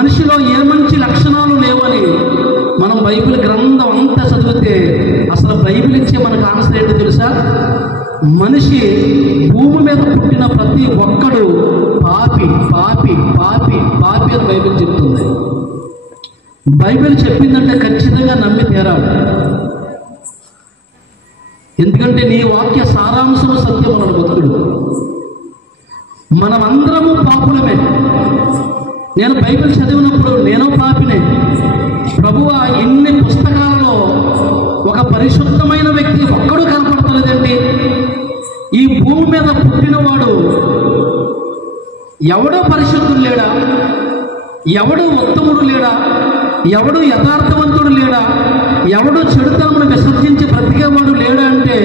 మనిషిలో ఏ మంచి లక్షణాలు లేవని మనం బైబిల్ గ్రంథం అంతా చదివితే అసలు బైబిల్ ఇచ్చే మనకు ఆన్సర్ ఏంటో తెలుసా? మనిషి భూమి మీద పుట్టిన ప్రతి ఒక్కడు పాపి పాపి పాపి పాపి అని బైబిల్ చెప్తుంది. బైబిల్ చెప్పిందంటే ఖచ్చితంగా నమ్మి తీరాలి. ఎందుకంటే నీ వాక్య సారాంశం సత్యం అన్నాడు భక్తుడు. మనమందరము పాపులమే. నేను బైబిల్ చదివినప్పుడు నేను పాపినే. ప్రభువా, ఇన్ని పుస్తకాలలో ఒక పరిశుద్ధమైన వ్యక్తి ఒక్కడు కనపడతలేదండి. ఈ భూమి మీద పుట్టినవాడు ఎవడో పరిశుద్ధుడు లేడా? ఎవడు ఉత్తముడు లేడా? ఎవడు యథార్థవంతుడు లేడా? ఎవడు చెడుతనమును విసర్జించి బ్రతికేవాడు లేడా అంటే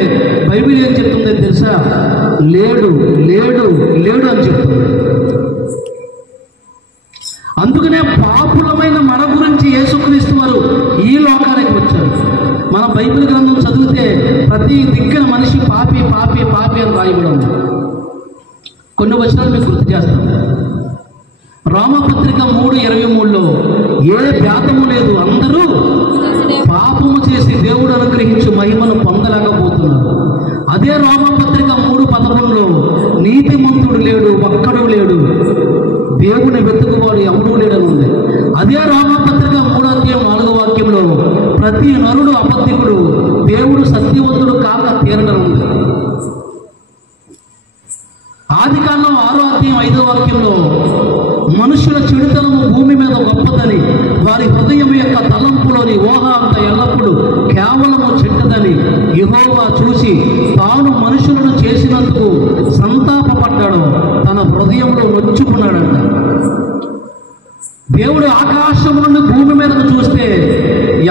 బైబిల్ ఏం చెప్తుంది తెలుసా? లేడు లేడు లేడు అని చెప్తుంది. అందుకనే పాపులమైన మన గురించి యేసుక్రీస్తు వారు ఈ లోకానికి వచ్చారు. మన బైబిల్ గ్రంథం చదివితే ప్రతి దిక్కున మనిషి పాపి పాపి పాపి అని రాయబడి ఉంది. కొన్ని వచనాలు మీకు గుర్తు చేస్తాను. రోమపత్రిక 3:23లో ఏ భేదము లేదు, అందరూ పాపము చేసి దేవుడు అనుగ్రహించి మహిమను పొందలేకపోతున్నారు. అదే రోమపత్రిక 3:11లో నీతిమంతుడు లేడు, ఒక్కడు లేడు, దేవుని వెతుకువాడు ఎవడూ లేడని ఉంది. అదే రోమపత్రిక 3:4 ప్రతి నరుడు అబద్ధికుడు, దేవుడు సత్యవంతుడు కాక తీరడం ఉంది. ఆదికాండం 6:5 మనుషుల చెడుతనము భూమి మీద గొప్పదని, వారి హృదయం యొక్క తలంపులోని ఊహ అంత ఎల్లప్పుడూ కేవలము చెడ్డదని యెహోవా చూసి తాను మనుషులను చేసినందుకు సంతాపపడ్డాడు, తన హృదయంలో నొచ్చుకున్నాడంట. దేవుడు ఆకాశం నుండి భూమి మీదకు చూస్తే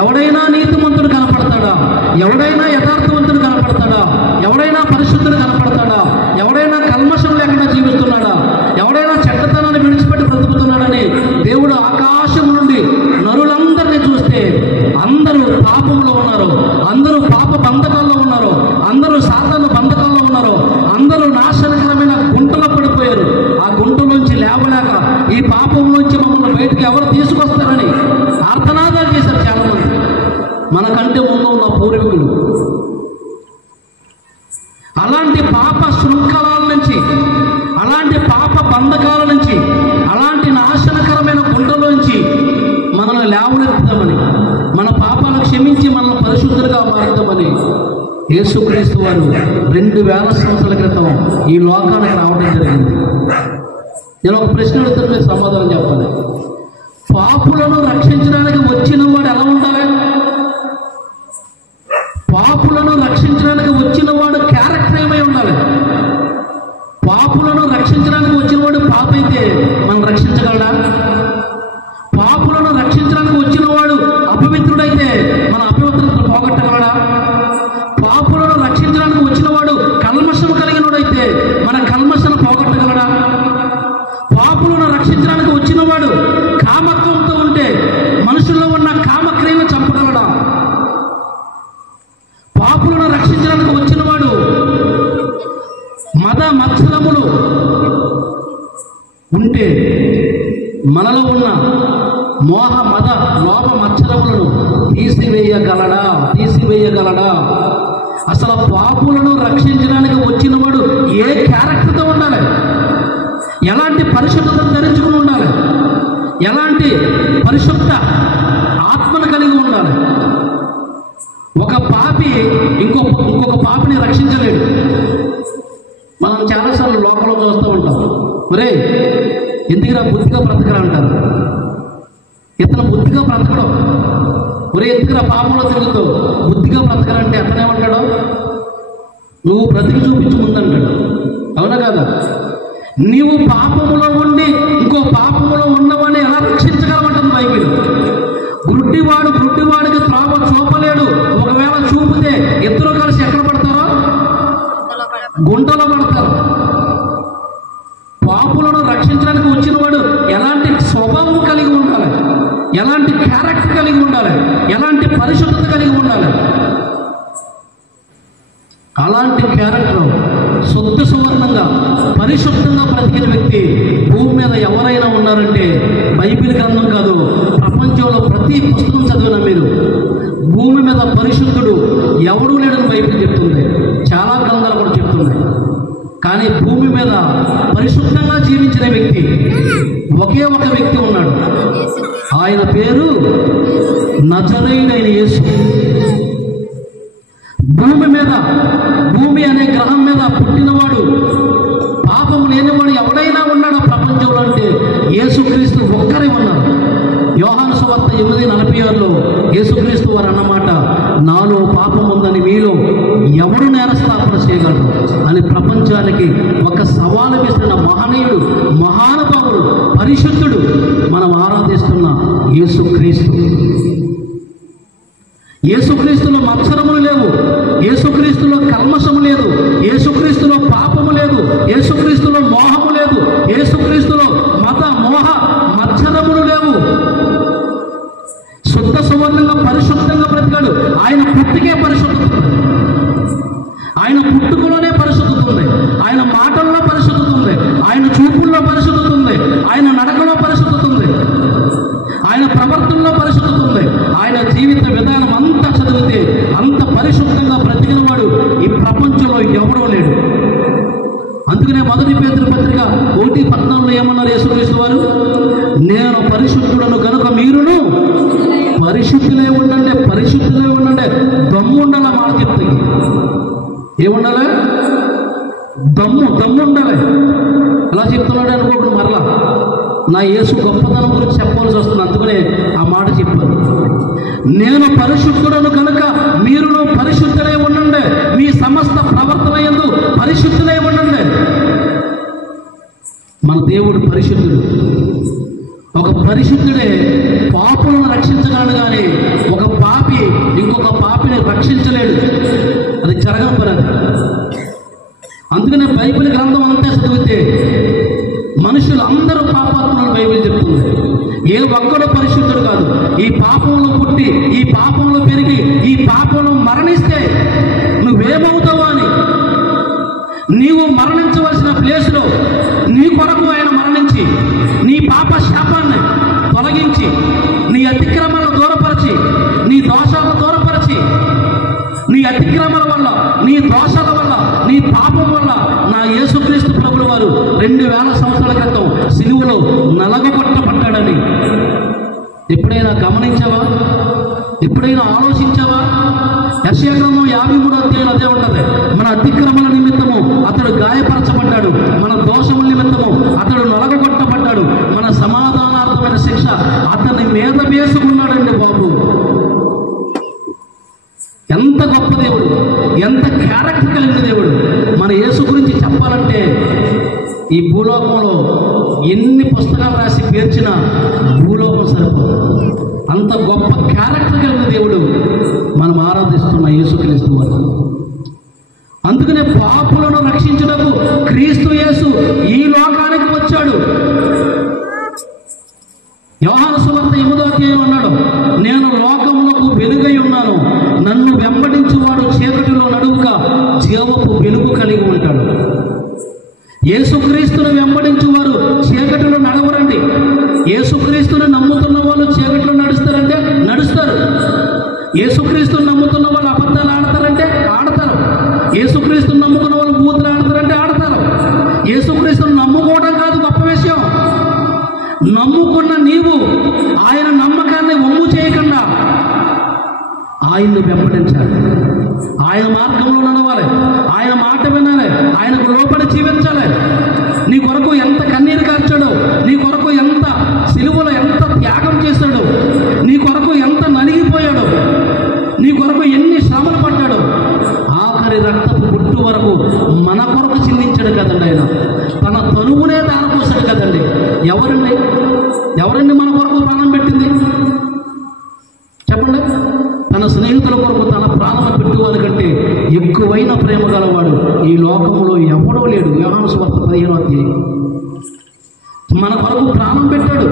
ఎవడైనా నీతిమంతుడు కనపడతాడా? ఎవడైనా యథార్థవంతుడు కనపడతాడా? ఎవడైనా పరిశుద్ధుడు కనపడతాడా? ఎవడైనా కల్మషం లేకుండా జీవిస్తున్నాడా? ఎవడైనా చెడ్డతనాన్ని విడిచిపెట్టి బ్రతుకుతున్నాడని దేవుడు ఆకాశం నుండి నరులందరినీ చూస్తే అందరూ పాపంలో ఉన్నారు, అందరూ పాప బంధకాల్లో ఉన్నారు, అందరూ సాతాను బంధకాల్లో ఉన్నారు, అందరూ నాశనకరమైన గుంటలో పడిపోయారు. ఆ గుంటలోంచి లేవలేక ఈ పాపంలోంచి మమ్మల్ని బయటికి ఎవరు తీసుకొస్తారని ఆర్తనాదాలు చేశారు చాలామంది. మనకంటే ముందు ఉన్న పూర్వీకులు అలాంటి పాప శృంఖలాల నుంచి, అలాంటి పాప బంధకాల నుంచి, అలాంటి నాశనకరమైన గుంటలోంచి మనల్ని లేవనెత్తుతామని, మన పాపాలను క్షమించి మనల్ని పరిశుద్ధులుగా మారుతామని యేసుక్రీస్తు వారు 2000 సంవత్సరాల క్రితం ఈ లోకానికి రావడం జరిగింది. నేను ఒక ప్రశ్న అడుగుతాను, మీరు సమాధానం చెప్పాలి. పాపులను రక్షించడానికి వచ్చిన వాడు ఎలా ఉండాలి? పాపులను రక్షించడానికి వచ్చిన వాడు క్యారెక్టర్ ఏమై ఉండాలి? పాపులను రక్షించడానికి వచ్చిన వాడు పాప అయితే మనం రక్షించగలడా? పాపులను రక్షించడానికి వచ్చిన వాడు అపవిత్రుడైతే మన అపవిత్రతను పోగొట్టగలడా? పాపులను రక్షించడానికి వచ్చిన వాడు కల్మషం కలిగినోడైతే మన కల్మషను పోగొట్టగలడా? పాపులను రక్షించడానికి వచ్చిన వాడు కామత్వంతో ఉంటే మనుషుల్లో ఉన్న కామక్రియను చంపగలడా? పాపులను రక్షించడానికి వచ్చిన వాడు మద మత్సరములు ఉంటే మనలో ఉన్న మోహ మద లోభ మత్సరములను తీసివేయగలడా? అసలు పాపులను రక్షించడానికి వచ్చిన వాడు ఏ క్యారెక్టర్తో ఉండాలి? ఎలాంటి పరిశుద్ధతను ధరించుకుని ఉండాలి? ఎలాంటి పరిశుద్ధ ఆత్మను కలిగి ఉండాలి? ఒక పాపి ఇంకొక పాపిని రక్షించలేడు. మనం చాలాసార్లు లోకంలో చూస్తూ ఉంటాం, ఒరే ఎందుకురా బుద్ధిగా బ్రతకరా అంటారు. ఇతను బుద్ధిగా బ్రతకడం, ఒరే ఎందుకురా పాపంలో తిరుగుతావు, బుద్ధిగా బ్రతకరంటే అతనేమంటాడు? నువ్వు బ్రతికి చూపించు ముందంటాడు. అవునా కదా? నీవు పాపములో ఉండి ఇంకో పాపములో ఉన్నవాడిని ఎలా రక్షించగలమంటుంది బైబిల్. గుడ్డివాడికి త్రోవ చూపలేడు, ఒకవేళ చూపితే ఇద్దరు కలిసి ఎక్కడ పడతారో? గుంటలో పడతారు. పాపులను రక్షించడానికి వచ్చిన వాడు ఎలాంటి స్వభావం కలిగి ఉండాలి? ఎలాంటి క్యారెక్టర్ కలిగి ఉండాలి? ఎలాంటి పరిశుద్ధత కలిగి ఉండాలి? అలాంటి క్యారెక్టర్ శుద్ధ సువర్ణంగా పరిశుద్ధంగా బ్రతికిన వ్యక్తి భూమి మీద ఎవరైనా ఉన్నారంటే బైబిల్ గ్రంథం కాదు, ప్రపంచంలో ప్రతి పుస్తకం చదివిన మీరు భూమి మీద పరిశుద్ధుడు ఎవడూ లేడని బైబిల్ చెప్తుంది, చాలా గ్రంథాలు కూడా చెప్తున్నాయి. కానీ భూమి మీద పరిశుద్ధంగా జీవించిన వ్యక్తి ఒకే ఒక వ్యక్తి ఉన్నాడు. ఆయన పేరు నజరేయుడైన యేసు. భూమి అనే గ్రహం మీద పుట్టినవాడు, పాపం లేనివాడు ఎవడైనా ఉన్నాడు ప్రపంచంలో అంటే యేసుక్రీస్తు ఒక్కరే ఉన్నారు. యోహాను సువార్త 8:46లో యేసుక్రీస్తు వారు అన్నమాట, నాలో పాపం ఉందని మీలో ఎవడు నేరస్థాపన చేయగలరు అని ప్రపంచానికి ఒక సవాలు విసిరిన మహనీయుడు, మహానుభావుడు, పరిశుద్ధుడు మనం ఆరాధిస్తున్న యేసుక్రీస్తు. యేసుక్రీస్తులో మత్సరములు లేవు, యేసుక్రీస్తులో కల్మషము లేదు, యేసుక్రీస్తులో పాపము లేదు, యేసుక్రీస్తులో మోహము లేదు, యేసుక్రీస్తులో మత మోహ మత్సరములు లేవు. శుద్ధ సువర్ణంగా పరిశుద్ధంగా బ్రతికాడు. ఆయన పుట్టికే పరిశుద్ధత ఉంది, ఆయన పుట్టుకలోనే పరిశుద్ధత ఉంది, ఆయన మాటల్లో పరిశుద్ధత ఉంది, ఆయన చూపుల్లో పరిశుద్ధత ఉంది, ఆయన నడకలో పరిశుద్ధత ఉంది, ఆయన ప్రవర్తనలో పరిశుద్ధత ఉంది. ఆయన జీవిత విధానం అంతా చదివితే అంత పరిశుద్ధంగా బ్రతికిన వాడు ఈ ప్రపంచంలో ఎవడో లేడు. అందుకనే మొదటి పేతురు పత్రిక 1:14 ఏమన్నారు యేసుక్రీస్తు వారు? నేను పరిశుద్ధుడను కనుక మీరును పరిశుద్ధులే ఉండండి, పరిశుద్ధులే ఉండండి. దమ్ము ఉండాలి, మాట చెప్తే ఏముండాలి? దమ్ము ఉండాలి. ఎలా చెప్తున్నాడు అనుకోకుండా మరలా నా యేసు గొప్పతనం గురించి చెప్పవలసి వస్తుంది, అందుకనే ఆ మాట చెప్పాను. నేను పరిశుద్ధుడను కనుక మీరును పరిశుద్ధులై ఉండండి, మీ సమస్త ప్రవర్తన యందు పరిశుద్ధులై ఉండండి. మన దేవుడు పరిశుద్ధుడు. ఒక పరిశుద్ధుడే పాపులను రక్షించగలడు, కానీ ఒక పాపి ఇంకొక పాపిని రక్షించలేడు. అది జరగని పని. అది అందుకనే బైబిల్ గ్రంథం అంతా చదివితే మనుషులు అందరూ పాపాత్మని బైబిల్ చెప్తుంది. ఏ ఒక్కడో పరిశుద్ధుడు కాదు. ఈ పాపంలో పుట్టి, ఈ పాపంలో పెరిగి, ఈ పాపంలో మరణిస్తే నువ్వేమవుతావో అని, నీవు మరణించవలసిన ప్లేస్లో నీ కొరకు ఆయన మరణించి నీ పాప శాపాన్ని తొలగించి, నీ అతిక్రమాలను దూరపరిచి, నీ దోషాలను దూరపరిచి, నీ అతిక్రమాల వల్ల, నీ దోషాల వల్ల, నీ పాపం వల్ల నా యేసుక్రీస్తు ప్రభువు వారు 2000 సంవత్సరాల క్రితం సిలువలో నలగొట్టబడ్డాడని ఎప్పుడైనా గమనించావా? ఎప్పుడైనా ఆలోచించావా? యెషయా గ్రంథం 53 అదే ఉంటుంది. మన అతిక్రమల నిమిత్తము అతడు గాయపరచబడ్డాడు, మన దోషముల నిమిత్తము అతడు నలగొట్టబడ్డాడు, మన సమాధానార్థమైన శిక్ష అతని మీద వేసుకున్నాడండి బాబు. ఎంత గొప్ప దేవుడు, ఎంత క్యారెక్టర్ కలిగిన దేవుడు. మన యేసు గురించి చెప్పాలంటే ఈ భూలోకంలో ఎన్ని పుస్తకాలు రాసి పేర్చినా భూలోకం సరిపోదు. అంత గొప్ప క్యారెక్టర్ కలిగిన దేవుడు మనం ఆరాధిస్తున్న యేసుక్రీస్తు వారు. అందుకనే పాపులను రక్షించుటకు క్రీస్తు యేసు ఈ లోకానికి వచ్చాడు. యోహాను సువార్త 8 అన్నాడు, నేను లోకములకు వెలుగై ఉన్నాను, నన్ను వెంబడించువాడు చీకటిలో నడువుక జీవపు వెలుగు కలిగి ఉంటాడు. యేసుక్రీస్తును వెంబడించువారు చీకటిలో నడవరండి. యేసుక్రీస్తును నమ్ముతున్న వాళ్ళు చీకటిలో నడుస్తారంటే నడుస్తారు. యేసుక్రీస్తును నమ్ముతున్న వాళ్ళు అబద్ధాలు ఆడతారంటే ఆడతారు. యేసుక్రీస్తును నమ్ముకున్న వాళ్ళు బూతులు ఆడతారంటే ఆడతారు. యేసుక్రీస్తును నమ్ముకోవడం కాదు గొప్ప విషయం, నమ్ముకున్న నీవు ఆయన నమ్మకాన్ని వమ్ము చేయకుండా ఆయన్ని వెంబడించాలి, ఆయన మార్గంలో నడవాలి, ఆయన మాట వినాలి, ఆయనకు లోపడి జీవించాలి. నీ కొరకు ఎంత కన్నీరు కార్చాడో, నీ కొరకు ఎంత సిలువలో ఎంత త్యాగం చేశాడో, నీ కొరకు ఎంత నలిగిపోయాడో, నీ కొరకు ఎన్ని శ్రమలు పడ్డాడో, ఆఖరి రక్తపు పుట్టు వరకు మన కొరకు చిందించాడు కదండి. ఆయన తన తనువునే దారపోసాడు కదండి. ఎవరండి మన కొరకు ప్రాణం పెట్టింది చెప్పండి? తన స్నేహితుల కొరకు తన ప్రాణం పెట్టుకోవాలి కంటే ఎక్కువైన ప్రేమ గలవాడు ఈ లోకంలో ఎవడో లేడు. యోహాను సువార్త 15 మన కొరకు ప్రాణం పెట్టాడు,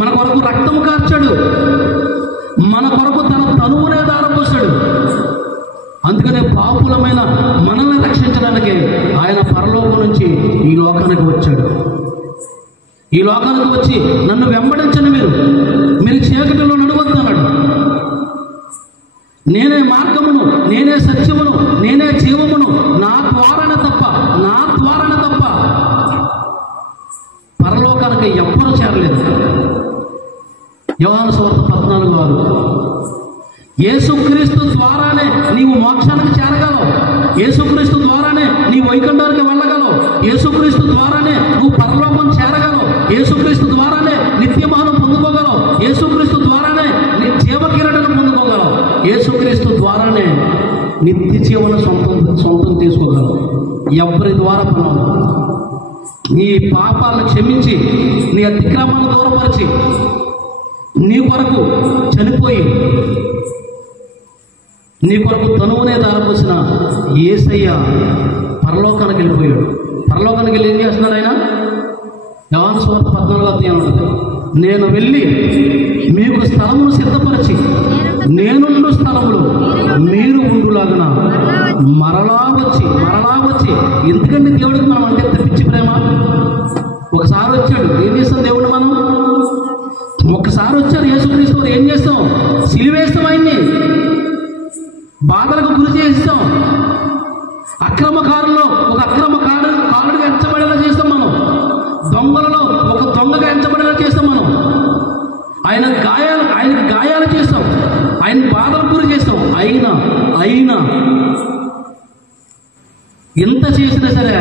మన కొరకు రక్తం కార్చాడు, మన కొరకు తన తనువునే దారపోసాడు. అందుకనే పాపులమైన మనల్ని రక్షించడానికి ఆయన పరలోకం నుంచి ఈ లోకానికి వచ్చాడు. ఈ లోకానికి వచ్చి నన్ను వెంబడించండి, మీరు చీకటిలో నడవద్దు అన్నాడు. నేనే మార్గమును, నేనే సత్యమును, నేనే జీవమును, నా ద్వారానే తప్ప పరలోకానికి ఎవ్వరూ చేరలేదు. యోహాను సువార్త 14:6. యేసుక్రీస్తు ద్వారానే నీవు మోక్షానికి చేరగలవు, యేసుక్రీస్తు ద్వారానే నీ వైకుంఠానికి వెళ్ళగలవు, యేసుక్రీస్తు ద్వారానే నువ్వు పరలోకం చేరగలవు, యేసుక్రీస్తు ద్వారానే నిత్యమహనం పొందుకోగలవు, యేసుక్రీస్తు ద్వారానే నీ జీవకిరణను పొందుకోగలవు, యేసుక్రీస్తు ద్వారానే నిత్య జీవన సొంతం తీసుకోగలవు. ఎవరి ద్వారా పొందవు. నీ పాపాలను క్షమించి, నీ అతిక్రమాలను దూరపరిచి, నీ కొరకు చనిపోయి నీ కొరకు తనువునే దారిపోసిన యేసయ్య పరలోకానికి వెళ్ళిపోయాడు. పరలోకానికి వెళ్ళి ఏం చేస్తున్నాడు ఆయన? యోహాను సువార్త 14:6 ఉంటుంది. నేను వెళ్ళి మీకు స్థలమును సిద్ధపరిచి నేనుండు స్థలములో మీరు ఉండులాగున మరలా వచ్చి ఎందుకంటే దేవుడికి మనం అంటే పిచ్చి ప్రేమ. ఒకసారి వచ్చాడు, ఏం చేస్తాం దేవుడు? మనం ఒక్కసారి వచ్చారు యేసుక్రీస్తు వారు, ఏం చేస్తాం? సిలువేస్తాం, ఆయన్ని బాధలకు గురి చేస్తాం, అక్రమకారుల్లో ఒక కారుడిగా ఎంచబడేలా చేస్తాం మనం, దొంగలలో ఒక దొంగగా ఎంచబడేలా చేస్తాం మనం, ఆయనకు గాయాలు చేస్తాం, ఆయన బాధలకు గురి చేస్తాం. అయినా ఎంత చేసినా సరే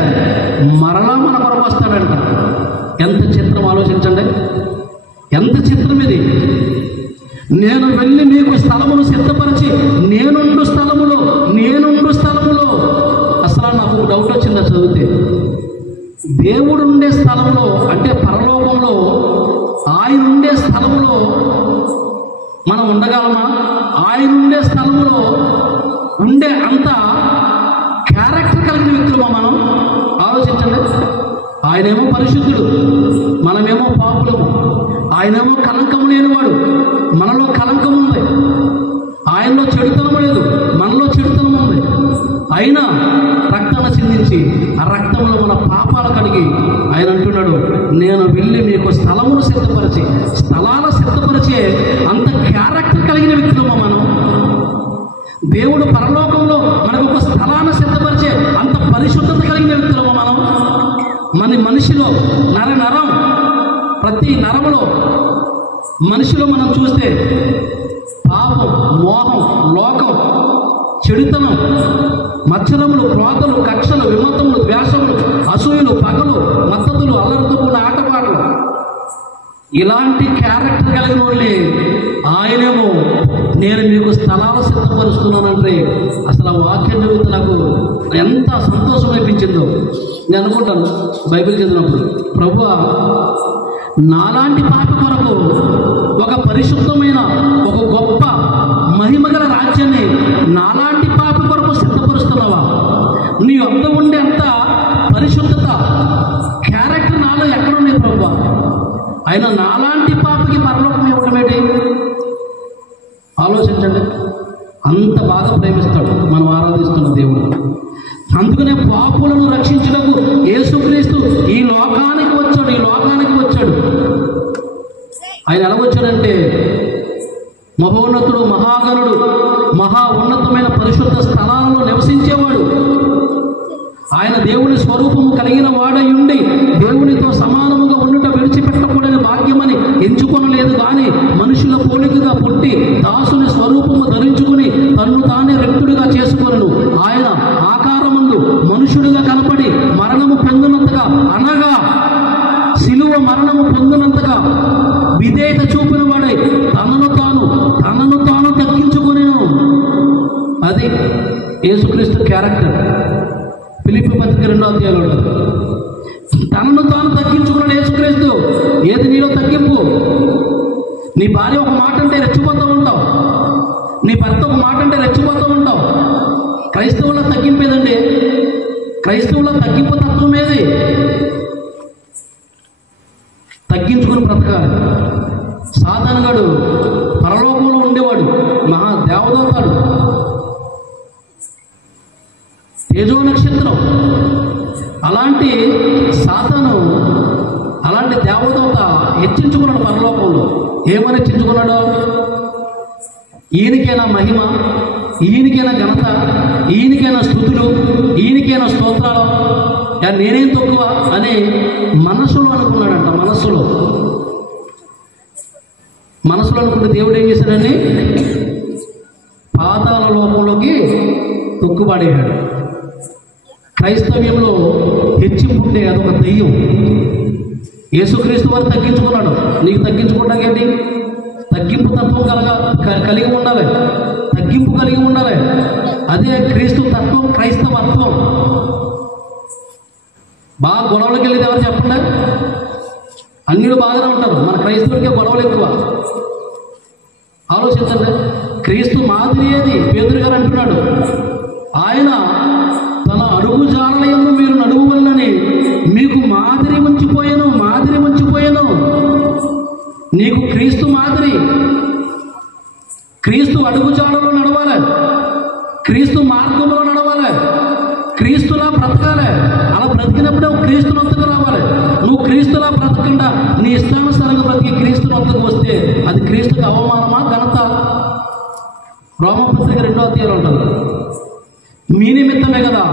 మరలా మన కొరకు వస్తాడంట. ఎంత చిత్రం ఆలోచించండి, ఎంత చిత్రం ఇది. నేను వెళ్ళి నీకు స్థలమును సిద్ధపరిచి నేనుండు స్థలములో అసలు నాకు ఒక డౌట్ వచ్చిందా చదివితే? దేవుడు ఉండే స్థలంలో అంటే పరలోకంలో ఆయన ఉండే స్థలంలో మనం ఉండగలమా? ఆయన ఉండే స్థలంలో ఉండే అంత క్యారెక్టర్ కలిగిన వ్యక్తులమా మనం? ఆలోచించండి. ఆయనేమో పరిశుద్ధుడు, మనమేమో పాపులము. ఆయనేమో కలంకము లేనివాడు, మనలో కలంకం ఉంది. ఆయనలో చెడుతనం లేదు, మనలో చెడుతనం ఉంది. అయినా రక్తాన్ని చిందించి ఆ రక్తంలో మన పాపాలు కడిగి ఆయన అంటున్నాడు, నేను వెళ్ళి మీకు స్థలమును సిద్ధపరిచే అంత క్యారెక్టర్ కలిగిన వ్యక్తులమా మనం? దేవుడు పరలోకంలో మనకు ఒక స్థలాన్ని సిద్ధపరిచే అంత పరిశుద్ధత కలిగిన వ్యక్తులమా మనం? మన మనిషిలో నరం ప్రతి నరములో మనిషిలో మనం చూస్తే పాపం, మోహం, లోకం, చెడుతనం, మత్సరములు, క్రోధలు, కక్షలు, విమతములు, ద్వేషములు, అసూయలు, పగలు, మద్దతులు, అల్లరితో ఆటపాటలు, ఇలాంటి క్యారెక్టర్ కలిగిన వాళ్ళే ఆయనేమో నేను మీకు స్థలాలు సిద్ధపరుస్తున్నానంటే అసలు ఆ వాక్యం చదివితే నాకు ఎంత సంతోషం అనిపించిందో. నేను అనుకుంటాను బైబిల్ చదివినప్పుడు, ప్రభువా నాలాంటి పాపి కొరకు ఒక పరిశుద్ధమైన ఒక గొప్ప మహిమగల రాజ్యాన్ని నాలాంటి పాపి కొరకు సిద్ధపరుస్తున్నావా? నీ వద్ద ఉండే అంత పరిశుద్ధత క్యారెక్టర్ నాలో ఎక్కడున్నాయి ప్రభువా? ఆయన నాలాంటి పాపకి పరలోకం ఇవ్వటమేంటి? ఆలోచించండి. అంత బాగా ప్రేమిస్తాడు మనం ఆరాధిస్తున్న దేవుడు. అందుకనే పాపులను రక్షించుటకు యేసుక్రీస్తు ఈ లోకానికి వచ్చాడు. ఆయన ఎలా వచ్చాడంటే మహోన్నతుడు, మహాగణుడు, మహా ఉన్నతమైన పరిశుద్ధ స్థలాలలో నివసించేవాడు. ఆయన దేవుని స్వరూపము కలిగిన వాడై ఉండి దేవునితో సమానముగా ఉండుట విడిచిపెట్టకూడని భాగ్యమని ఎంచుకొనలేదు కానీ మనుషుల పోలికగా పుట్టి దాసుని స్వరూపము ధరించుకుని తన్ను తానే రిక్తుడిగా చేసుకొనెను. ఆయన ఆకారమందు మనుషుడిగా కనపడి మరణము పొందినంతగా, అనగా శిలువ మరణము పొందినంతగా విధేయత చూపిన వాడై తనను తాను తగ్గించుకొనెను. అది యేసుక్రీస్తు క్యారెక్టర్. ఫిలిప్పీ పత్రిక 2వ అధ్యాయంలో ఉంటుంది. తనను తాను తగ్గించుకున్నాడు యేసుక్రీస్తు. ఏది నీలో తగ్గింపు? నీ భార్య ఒక మాట అంటే రెచ్చిపోతూ ఉంటావు, నీ భర్త ఒక మాట అంటే రెచ్చిపోతూ ఉంటావు. క్రైస్తవుల తగ్గింపేదండి. క్రైస్తవుల తగ్గింపు తత్వం ఏది? తగ్గించుకుని బ్రతకాలి. సాతానుగాడు పరలోకంలో ఉండేవాడు, మహా దేవదూతాడు, తేజో నక్షత్రం. అలాంటి సాతాను, అలాంటి దేవదూత ఏమని హెచ్చించుకున్నాడు? ఈయనకైనా మహిమ, ఈయనకైనా ఘనత, ఈయనకైనా స్తుతులు, ఈయనకైనా స్తోత్రాలు, నేనేం తక్కువ అని మనసులో అనుకున్నాడంట. మనసులో అనుకుంటే దేవుడు ఏం చేశాడని పాతాళ లోకంలోకి తొక్కుబడేయాడు. క్రైస్తవ్యంలో హెచ్చింపుంటే అదొక దెయ్యం. యేసుక్రీస్తు వారు తగ్గించుకున్నాడు. నీకు తగ్గించుకోవడానికి తగ్గింపు తత్వం కలిగి ఉండాలి, తగ్గింపు కలిగి ఉండాలి. అదే క్రీస్తు తత్వం, క్రైస్తవత్వం. బాగా గొడవలకు వెళ్ళేది ఎవరు చెప్పండి? అన్యులు బాగానే ఉంటారు, మన క్రైస్తవుడికే గొడవలు ఎక్కువ. ఆలోచించండి. క్రీస్తు మాదిరి ఏది? పేతురు గారు అంటున్నాడు, ఆయన తన అడుగు జాడలయందు మీరు నడువవలనని మీకు మాదిరి ఉంచిపోయాను. నీకు క్రీస్తు మాదిరి, క్రీస్తు అడుగు జాడలో నడవాలి, క్రీస్తు మార్గంలో నడవాలి, క్రీస్తులా బ్రతకాలి. అలా బ్రతికినప్పుడే క్రీస్తు నొత్తకు రావాలి. నువ్వు క్రీస్తులా బ్రతకుండా నీ ఇష్టానుసారంగా బ్రతికి క్రీస్తు నొత్తకు వస్తే అది క్రీస్తుకి అవమానమా, ఘనత? రోమపత్రిక 2వ అధ్యాయంలో ఉంటుంది. మీ నిమిత్తమే కదా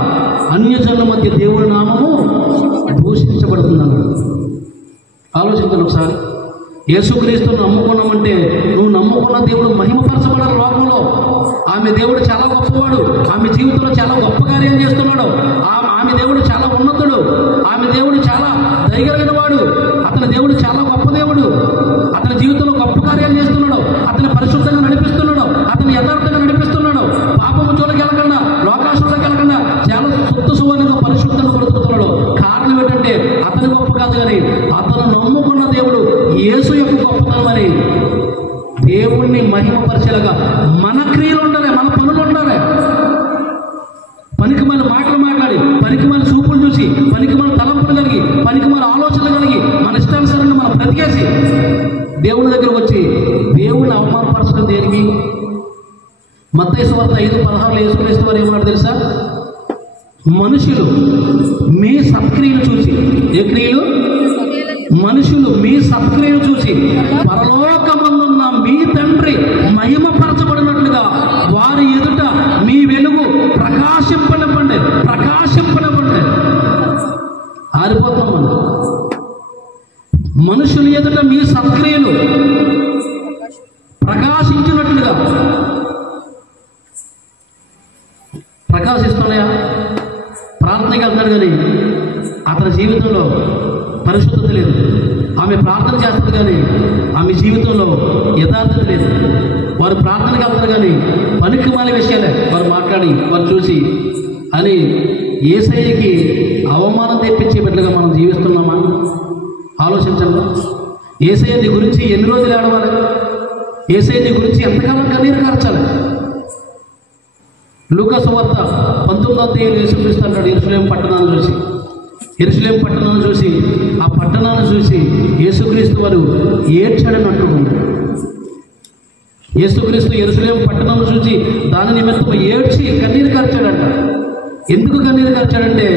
అన్యజనుల మధ్య దేవుడి నామము దూషించబడుతుందన్నాడు. ఆలోచించండి ఒకసారి. యేసుక్రీస్తుని నమ్ముకున్నామంటే నువ్వు నమ్ముకున్న దేవుడు మహిమపరచబడాలి లోకంలో. ఆమె దేవుడు చాలా గొప్పవాడు, ఆమె జీవితంలో చాలా గొప్ప కార్యం చేస్తున్నాడు, ఆమె దేవుడు చాలా ఉన్నతుడు, ఆమె దేవుడు చాలా దయగలిగిన వాడు, అతని దేవుడు చాలా గొప్ప దేవుడు, అతని జీవితంలో గొప్ప కార్యాలు చేస్తున్నాడు, అతని పరిశుద్ధంగా నడిపిస్తున్నాడు, అతని యథార్థంగా నడిపిస్తున్నాడు, పాపము జోలికి వెళ్ళకుండా, లోకాశంలోకి వెళ్ళకుండా చాలా శుద్ధ సువర్ణంగా పరిశుద్ధంగా బ్రతుకుతున్నాడు. కారణం ఏంటంటే అతని గొప్ప కాదు కానీ అతను నమ్ముకున్న దేవుడు యేసు యొక్క గొప్పతనమని దేవుణ్ణి మహిమపరిచేలాగా మన క్రియలు ఉండాలి, మన పనులు ఉండాలి. పనికి మన మాటలు మాట్లాడి, పనికి మన చూపులు చూసి, పనికి మన తలంపులు కలిగి, పనికి మన ఆలోచనలు కలిగి, మన ఇష్టానుసారంగా మనం బ్రతికేసి దేవుని దగ్గరకు వచ్చి దేవుణ్ణి అవమానపరచడం దేనికి? మత్తయి సువార్త 5:16 యేసుక్రీస్తు వారు ఏమన్నాడు తెలుసా? మనుషులు మీ సత్క్రియలు చూసి, ఏ క్రియలు? మనుషులు మీ సత్క్రియలు చూసి పరలోకమందున్న మీ తండ్రి మహిమపరచబడినట్లుగా వారి ఎదుట మీ వెలుగు ప్రకాశింపనివ్వండి. ఆరిపోతాం మనం. మనుషుల ఎదుట మీ సత్క్రియలు ప్రకాశించినట్లుగా. ప్రకాశిస్తున్నాయా? ప్రార్థనకి వెళ్తాడు కానీ అతని జీవితంలో పరిశుద్ధత లేదు. ఆమె ప్రార్థన చేస్తుంది కానీ ఆమె జీవితంలో యథార్థత లేదు. వారు ప్రార్థనకి వెళ్తారు కానీ పనికి మాలిన విషయాలే వారు మాట్లాడి, వారు చూసి అని యేసయ్యకి అవమానం తెప్పించే బిడ్డలుగా మనం జీవిస్తున్నామా? ఆలోచించండి. యేసయ్య నీ గురించి ఎన్ని రోజులు ఏడవాలి? యేసయ్య నీ గురించి ఎంతకాలం కన్నీరు కార్చాలి? లూకా సువార్త 19వ అధ్యాయం యేసుక్రీస్తు అంటాడు, యెరూషలేము పట్టణాన్ని చూసి ఆ పట్టణాన్ని చూసి యేసుక్రీస్తు వారు ఏడ్చాడని యేసుక్రీస్తు యెరూషలేము పట్టణాన్ని చూసి దాని నిమిత్తం ఏడ్చి కన్నీరు కార్చాడంట. ఎందుకు కన్నీరు కార్చాడంటే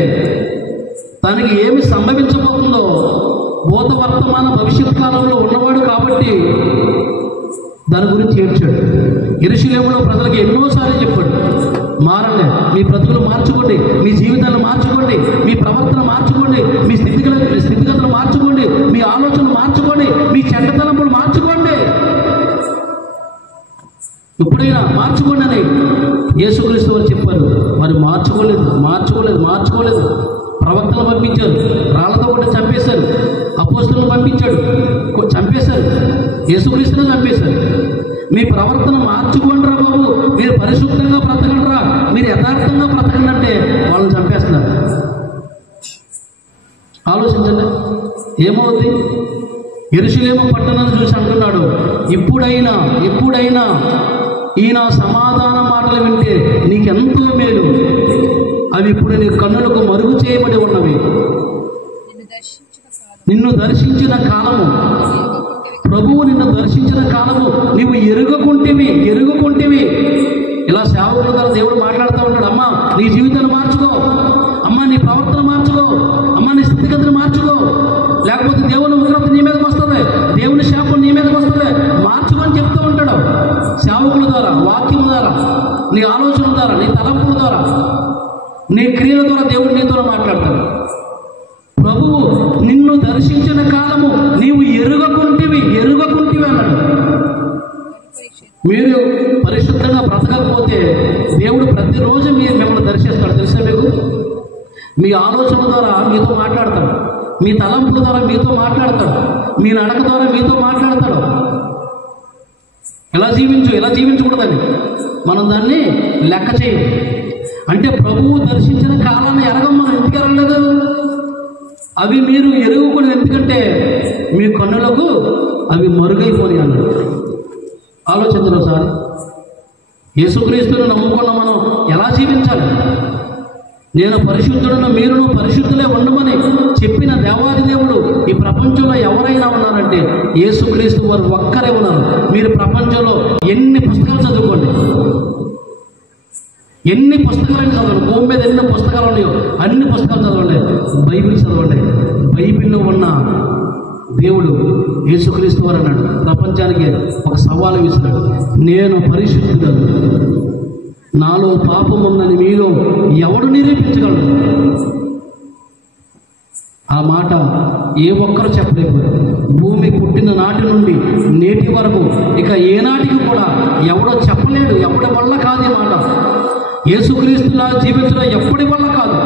తనకి ఏమి సంభవించబోతుందో భూత వర్తమాన భవిష్యత్ కాలంలో ఉన్నవాడు కాబట్టి దాని గురించి ఏడ్చాడు. యెరూషలేములో ప్రజలకు ఎన్నోసార్లు చెప్పాడు, మారండి, మీ బ్రతుకులు మార్చుకోండి, మీ జీవితాన్ని మార్చుకోండి, మీ ప్రవర్తన మార్చుకోండి, మీ స్థితిగతులు మార్చుకోండి, మీ ఆలోచనలు మార్చుకోండి, మీ చెడ్డతనంపులు మార్చుకోండి, ఎప్పుడైనా మార్చుకోండి అని యేసుక్రీస్తు వారు చెప్పారు. మరి మార్చుకోలేదు. ప్రవక్తలు పంపించారు, రాళ్లతో కూడా చంపేశారు, అపోస్తులను పంపించాడు, చంపేశారు, యేసుక్రీస్తును చంపేశారు. మీ ప్రవర్తన మార్చుకోండిరా బాబు, మీరు పరిశుద్ధంగా బ్రతకండిరా, మీరు యథార్థంగా బ్రతకండి అంటే వాళ్ళని చంపేస్తున్నారు. ఆలోచించండి ఏమవుతుంది? యెరూషలేము పట్టణాన్ని చూసి అంటున్నాడు, ఇప్పుడైనా ఈ నా సమాధాన మాటలు వింటే నీకెంతో మేలు, అవి ఇప్పుడు నీ కన్నులకు మరుగు చేయబడి ఉన్నవి. నిన్ను దర్శించిన కాలము, ప్రభువు నిన్ను దర్శించిన కాలము నీవు ఎరుగుకుంటేవి. ఇలా సేవకుల ద్వారా దేవుడు మాట్లాడుతూ ఉంటాడు, అమ్మా నీ జీవితాన్ని మార్చుకో, అమ్మా నీ ప్రవర్తన మార్చుకో, అమ్మా నీ స్థితిగతిని మార్చుకో, లేకపోతే దేవుని ఉగ్రత నీ మీదకి వస్తుంది, దేవుని శాపం నీ మీదకి వస్తుంది, నీ ఆలోచన ద్వారా, నీ తలంపుల ద్వారా, నీ క్రియల ద్వారా దేవుడు నీతో మాట్లాడతాడు. ప్రభువు నిన్ను దర్శించిన కాలము నీవు ఎరుగకుంటివి అన్నాడు. మీరు పరిశుద్ధంగా బ్రతకకపోతే దేవుడు ప్రతిరోజు మిమ్మల్ని దర్శిస్తాడు. తెలుసా మీకు? మీ ఆలోచన ద్వారా మీతో మాట్లాడతాడు, మీ తలంపుల ద్వారా మీతో మాట్లాడతాడు, మీ నడక ద్వారా మీతో మాట్లాడతాడు. ఎలా జీవించకూడదని మనం దాన్ని లెక్క చేయం. అంటే ప్రభువు దర్శించిన కాలాన్ని ఎరగం, మనం ఇంటికి ఎరగలేదు. అవి మీరు ఎరుగుకుని, ఎందుకంటే మీ కన్నులకు అవి మరుగైపోయి అన్నాడు. ఆలోచించరు సార్. యేసుక్రీస్తుని నమ్ముకున్న మనం ఎలా జీవించాలి? నేను పరిశుద్ధులను, మీరును పరిశుద్ధులే ఉండమని చెప్పిన దేవాది దేవుడు ఈ ప్రపంచంలో ఎవరైనా ఉన్నారంటే యేసుక్రీస్తు వారు ఒక్కరే ఉన్నారు. మీరు ప్రపంచంలో ఎన్ని పుస్తకాలు చదువుకోండి, ఎన్ని పుస్తకాలను చదవండి, భూమి మీద ఎన్ని పుస్తకాలు ఉన్నాయో అన్ని పుస్తకాలు చదవండి, బైబిల్ చదవండి. బైబిల్లో ఉన్న దేవుడు యేసుక్రీస్తు వారు అన్నాడు, ప్రపంచానికి ఒక సవాలు విసిరాడు. నేను పరిశుద్ధుడను, నాలో పాపం ఉందని మీలో ఎవడు నిరూపించగలడు? ఆ మాట ఏ ఒక్కరు చెప్పలేకపోయారు. భూమి పుట్టిన నాటి నుండి నేటి వరకు ఇక ఏనాటికి కూడా ఎవడో చెప్పలేడు. ఎవడి వల్ల కాదు ఈ మాట. యేసుక్రీస్తులా జీవించడం ఎప్పటి వల్ల కాదు.